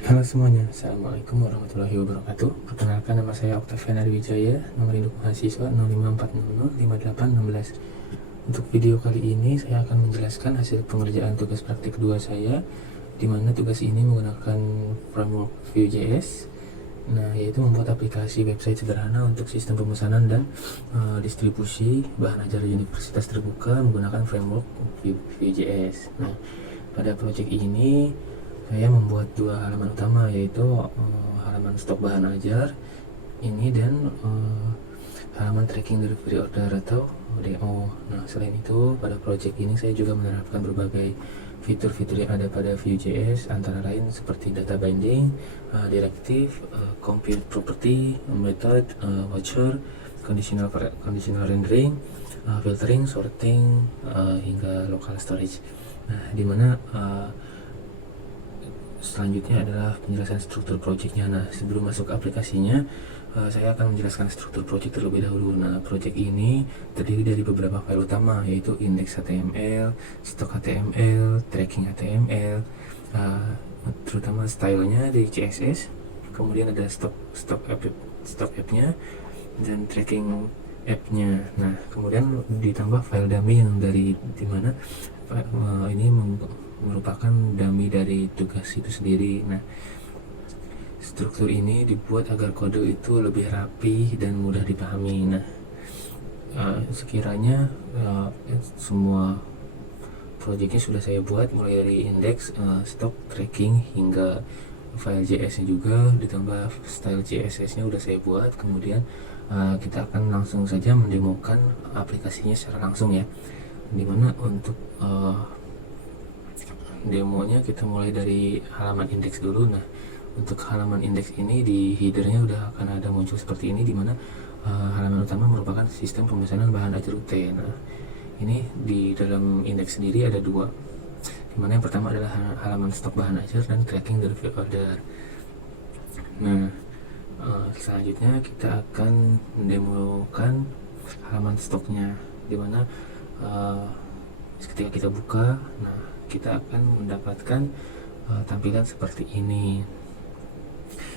Halo semuanya, Assalamualaikum warahmatullahi wabarakatuh. Perkenalkan, nama saya Octavian Wijaya, nomor induk mahasiswa 054005816. Untuk video kali ini saya akan menjelaskan hasil pengerjaan tugas praktik 2 saya, di mana tugas ini menggunakan framework Vue.js. Nah, yaitu membuat aplikasi website sederhana untuk sistem pemesanan dan distribusi bahan ajar universitas terbuka menggunakan framework Vue.js. Nah, pada project ini saya membuat 2 halaman utama, yaitu halaman stok bahan ajar ini dan halaman tracking delivery order atau DO. Nah, selain itu pada project ini saya juga menerapkan berbagai fitur-fitur yang ada pada Vue.js, antara lain seperti data binding, directive, compute property, method, watcher, conditional rendering, filtering, sorting, hingga local storage. Nah, dimana selanjutnya adalah penjelasan struktur projectnya. Nah, sebelum masuk ke aplikasinya, saya akan menjelaskan struktur project terlebih dahulu. Nah, project ini terdiri dari beberapa file utama, yaitu index.html, stock HTML, tracking HTML, terutama stylenya di CSS. Kemudian ada stock app-nya dan tracking app-nya. Nah, kemudian ditambah file dummy yang dari dimana ini merupakan dummy dari tugas itu sendiri. Nah, struktur ini dibuat agar kode itu lebih rapi dan mudah dipahami. Nah, sekiranya semua projectnya sudah saya buat, mulai dari index, stock, tracking, hingga file JS nya juga, ditambah style CSS nya udah saya buat. Kemudian kita akan langsung saja mendemokan aplikasinya secara langsung ya, dimana untuk demonya kita mulai dari halaman indeks dulu. Nah, untuk halaman indeks ini di headernya udah akan ada muncul seperti ini, dimana halaman utama merupakan sistem pemesanan bahan ajar UT. Nah, ini di dalam indeks sendiri ada 2, dimana yang pertama adalah halaman stok bahan ajar dan tracking delivery order. Nah, selanjutnya kita akan mendemokan halaman stoknya, dimana ketika kita buka, nah kita akan mendapatkan tampilan seperti ini.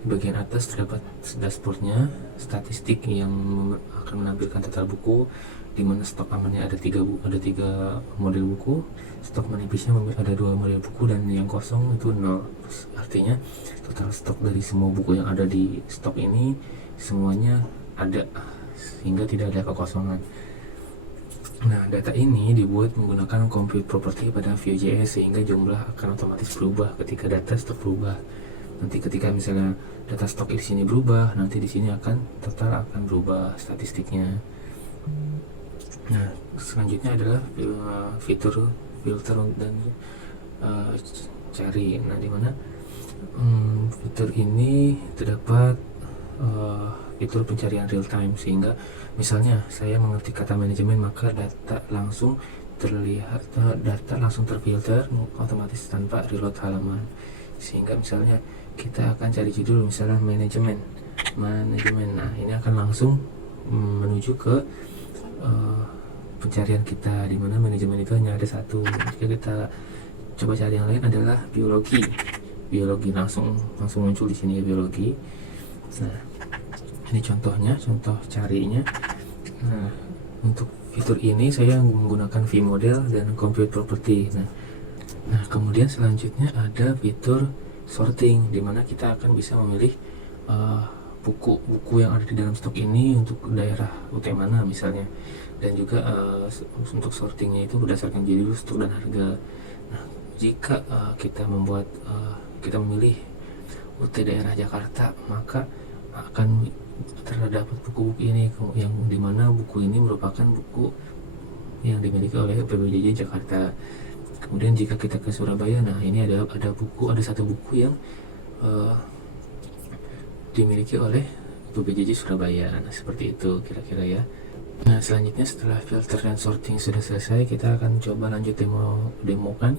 Di bagian atas terdapat dashboardnya, statistik yang akan menampilkan total buku, di mana stok amannya ada 3 model buku, stok menipisnya ada 2 model buku, dan yang kosong itu 0. Artinya total stok dari semua buku yang ada di stok ini semuanya ada, sehingga tidak ada kekosongan. Nah, data ini dibuat menggunakan compute property pada Vue.js, sehingga jumlah akan otomatis berubah ketika data stok berubah. Nanti ketika misalnya data stok di sini berubah, nanti di sini total akan berubah statistiknya. Nah, selanjutnya adalah fitur filter dan cari. Nah, dimana fitur ini terdapat fitur pencarian real time, sehingga misalnya saya mengetik kata manajemen, maka data langsung terfilter otomatis tanpa reload halaman. Sehingga misalnya kita akan cari judul, misalnya manajemen. Nah, ini akan langsung menuju ke pencarian kita, di mana manajemen itu hanya ada 1. Jika kita coba cari yang lain adalah biologi langsung muncul di sini ya, biologi. Nah, ini contohnya, contoh carinya. Nah, untuk fitur ini saya menggunakan vModel dan compute property. Nah, kemudian selanjutnya ada fitur sorting, dimana kita akan bisa memilih buku-buku yang ada di dalam stok ini untuk daerah UT mana misalnya, dan juga untuk sortingnya itu berdasarkan judul, stok, dan harga. Nah, jika kita memilih UT daerah Jakarta, maka akan terdapat buku-buku ini, yang dimana buku ini merupakan buku yang dimiliki oleh PBJJ Jakarta. Kemudian jika kita ke Surabaya, nah ini ada satu buku yang dimiliki oleh PBJJ Surabaya. Nah, seperti itu kira-kira ya. Nah, selanjutnya setelah filter dan sorting sudah selesai, kita akan coba lanjut demokan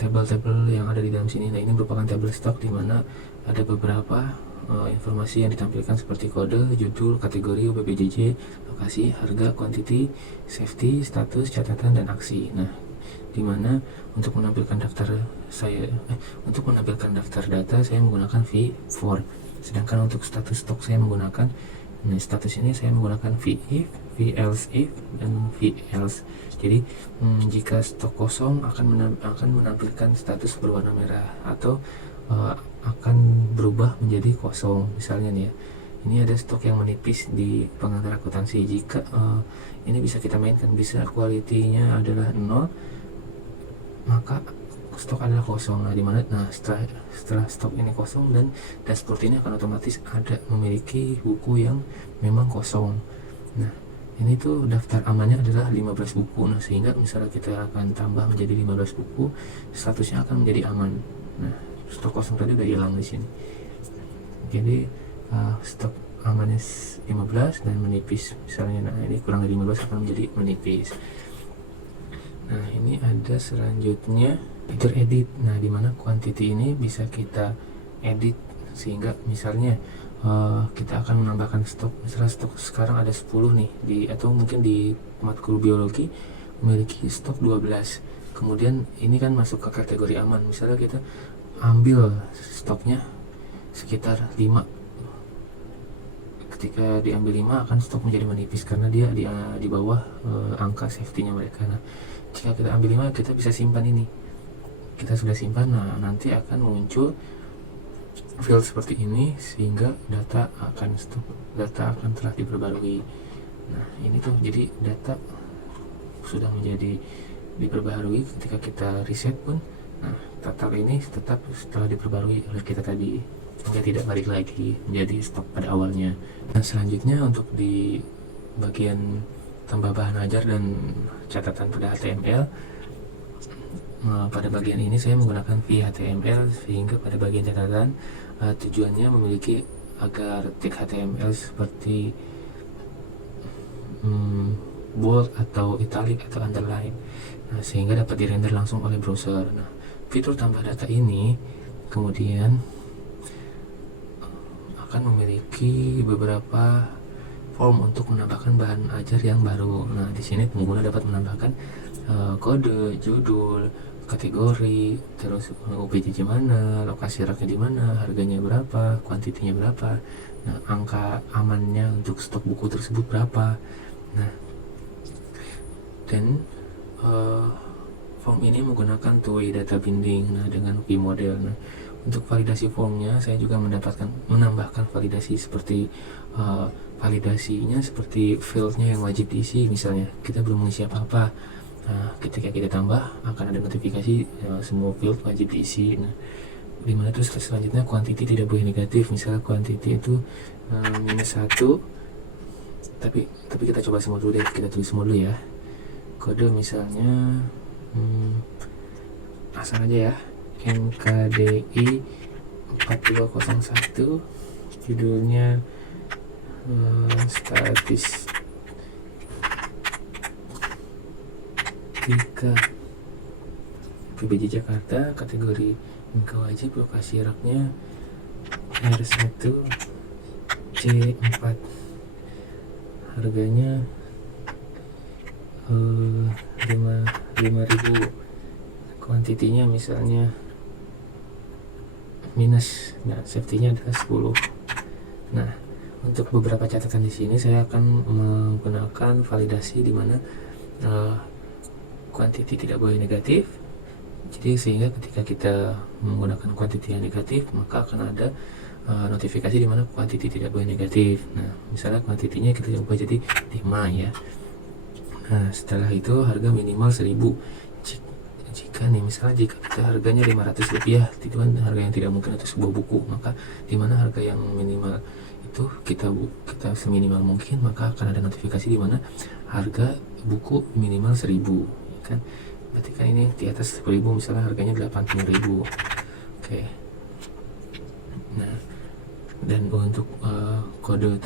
tabel-tabel yang ada di dalam sini. Nah, ini merupakan tabel stok, di mana ada beberapa informasi yang ditampilkan seperti kode, judul, kategori PBJJ, lokasi, harga, quantity, safety, status, catatan, dan aksi. Nah, dimana untuk menampilkan daftar untuk menampilkan daftar data saya menggunakan V4, sedangkan untuk status stok saya menggunakan status ini saya menggunakan VIF, VELSE if, dan VELSE. Jadi jika stok kosong akan menampilkan status berwarna merah atau akan berubah menjadi kosong. Misalnya nih ya, ini ada stok yang menipis di pengantar akuntansi. Jika ini bisa kita mainkan, bisa kualitinya adalah 0, maka stok adalah kosong. Setelah stok ini kosong, dan dashboard ini akan otomatis memiliki buku yang memang kosong. Nah, ini tuh daftar amannya adalah 15 buku. Nah, sehingga misalnya kita akan tambah menjadi 15 buku, statusnya akan menjadi aman. Nah, stok kosong tadi udah hilang di sini. Jadi stok amannya 15 dan menipis misalnya. Nah, ini kurang dari 15 akan menjadi menipis. Nah, ini ada selanjutnya fitur edit. Nah, dimana quantity ini bisa kita edit sehingga misalnya kita akan menambahkan stok. Misalnya stok sekarang ada 10 nih atau mungkin di matkul biologi memiliki stok 12. Kemudian ini kan masuk ke kategori aman. Misalnya kita ambil stoknya sekitar 5. Ketika diambil 5 akan stok menjadi menipis karena dia di bawah angka safety-nya mereka. Nah, jika kita ambil 5, kita bisa simpan ini. Kita sudah simpan, nah nanti akan muncul field seperti ini sehingga data akan telah diperbarui. Nah, ini tuh jadi data sudah menjadi diperbarui ketika kita reset pun. Nah, ini tetap setelah diperbarui oleh kita tadi, sehingga tidak balik lagi menjadi stok pada awalnya. Dan selanjutnya untuk di bagian tambah bahan ajar dan catatan pada HTML, pada bagian ini saya menggunakan VHTML sehingga pada bagian catatan tujuannya memiliki agar tag HTML seperti bold atau italic atau underline, sehingga dapat dirender langsung oleh browser. Nah, fitur tambah data ini kemudian akan memiliki beberapa form untuk menambahkan bahan ajar yang baru. Nah, di sini pengguna dapat menambahkan kode, judul, kategori, terus OPJJ mana, lokasi raknya di mana, harganya berapa, kuantitinya berapa, nah, angka amannya untuk stok buku tersebut berapa. Nah, dan form ini menggunakan two-way data binding, dengan vModel. Nah, untuk validasi formnya saya juga menambahkan validasi seperti validasinya seperti fieldnya yang wajib diisi. Misalnya kita belum mengisi apa-apa, ketika kita tambah akan ada notifikasi semua field wajib diisi. Nah, dimana terus selanjutnya quantity tidak boleh negatif. Misalnya quantity itu -1, tapi kita coba semua dulu deh, kita tulis semua dulu ya. Kode misalnya asal aja ya, NKDI 4201, judulnya statistika PBJ Jakarta, kategori angka wajib, lokasi raknya R1 C4, harganya 5.000, kuantitinya misalnya minus, nah safety-nya adalah 10. Nah, untuk beberapa catatan di sini saya akan menggunakan validasi di mana quantity tidak boleh negatif. Jadi sehingga ketika kita menggunakan quantity yang negatif, maka akan ada notifikasi di mana quantity tidak boleh negatif. Nah, misalnya quantity-nya kita ubah jadi 5 ya. Nah, setelah itu harga minimal 1000. Jika kita harganya Rp500, itu kan harga yang tidak mungkin untuk sebuah buku, maka dimana harga yang minimal itu kita seminimal mungkin, maka akan ada notifikasi di mana harga buku minimal 1000 kan. Berarti kan ini di atas 1000, misalnya harganya 80.000. Oke. Nah, dan untuk kode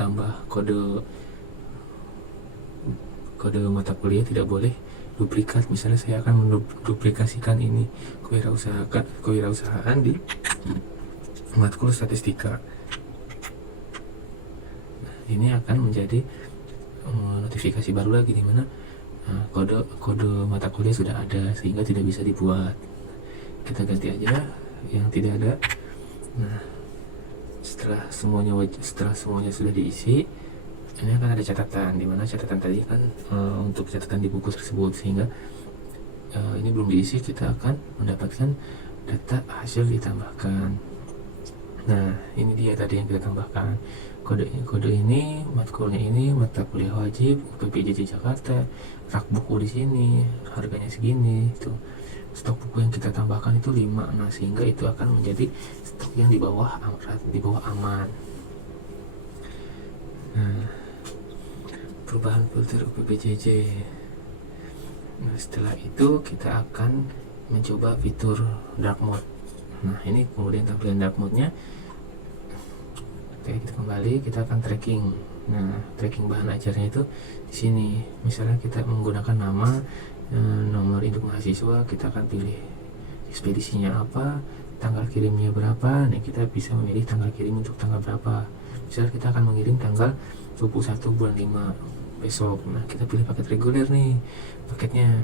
mata kuliah tidak boleh duplikat. Misalnya saya akan menduplikasikan ini kewirausahaan di matkul statistika. Nah, ini akan menjadi notifikasi baru lagi di mana kode mata kuliah sudah ada sehingga tidak bisa dibuat. kita ganti aja yang tidak ada. Nah, setelah semuanya sudah diisi, ini akan ada catatan, dimana catatan tadi kan untuk catatan di buku tersebut, sehingga ini belum diisi, kita akan mendapatkan data hasil ditambahkan. Nah, ini dia tadi yang kita tambahkan. Kode ini, matkulnya ini, mata kuliah wajib, PPJJ Jakarta, rak buku di sini, harganya segini, tuh. Stok buku yang kita tambahkan itu 5. Nah, sehingga itu akan menjadi stok yang di bawah aman. Nah, perubahan filter PPJJ. Nah, setelah itu kita akan mencoba fitur dark mode. Nah, ini kemudian tampilan dark mode-nya. Oke, kita kembali, kita akan tracking. Nah, tracking bahan ajarnya itu di sini. Misalnya kita menggunakan nama, nomor induk mahasiswa, kita akan pilih ekspedisinya apa, tanggal kirimnya berapa. Nih, kita bisa memilih tanggal kirim untuk tanggal berapa. Misalnya kita akan mengirim tanggal 21 bulan 5 besok. Nah, kita pilih paket reguler nih, paketnya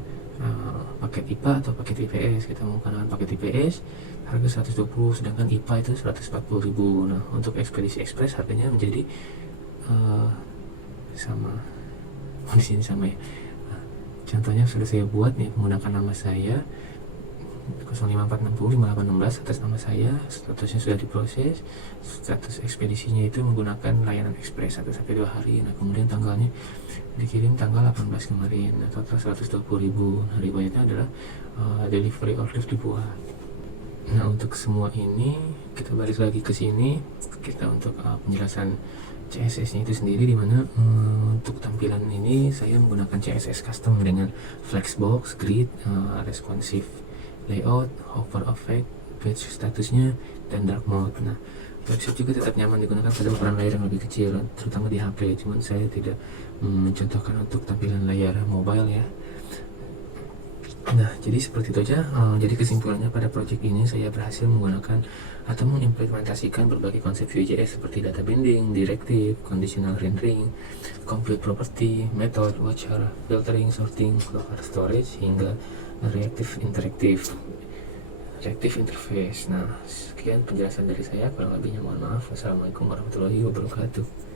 paket IPA atau paket IPS. Kita menggunakan paket IPS, harga 120, sedangkan IPA itu 140.000. Nah, untuk ekspedisi ekspres harganya menjadi sama. Di sini sama ya. Nah, contohnya sudah saya buat nih, menggunakan nama saya 054605816 atas nama saya, statusnya sudah diproses. Status ekspedisinya itu menggunakan layanan ekspres 1-2 hari. Nah, kemudian tanggalnya dikirim tanggal 18 kemarin. Nah, total 120.000. Nah, riwayatnya adalah delivery order dibuat. Nah, untuk semua ini kita balik lagi ke sini, kita untuk penjelasan CSS-nya itu sendiri, dimana untuk tampilan ini saya menggunakan CSS custom dengan flexbox, grid, responsive layout, hover effect, page statusnya, dan dark mode. Nah, website juga tetap nyaman digunakan pada ukuran layar yang lebih kecil, terutama di HP. Cuman saya tidak mencontohkan untuk tampilan layar mobile ya. Nah, jadi seperti itu aja. Jadi kesimpulannya, pada project ini saya berhasil menggunakan atau mengimplementasikan berbagai konsep Vue.js seperti data binding, directive, conditional rendering, compute property, method, watcher, filtering, sorting, local storage, hingga reactive interface. Nah, sekian penjelasan dari saya, kurang lebihnya mohon maaf. Wassalamualaikum warahmatullahi wabarakatuh.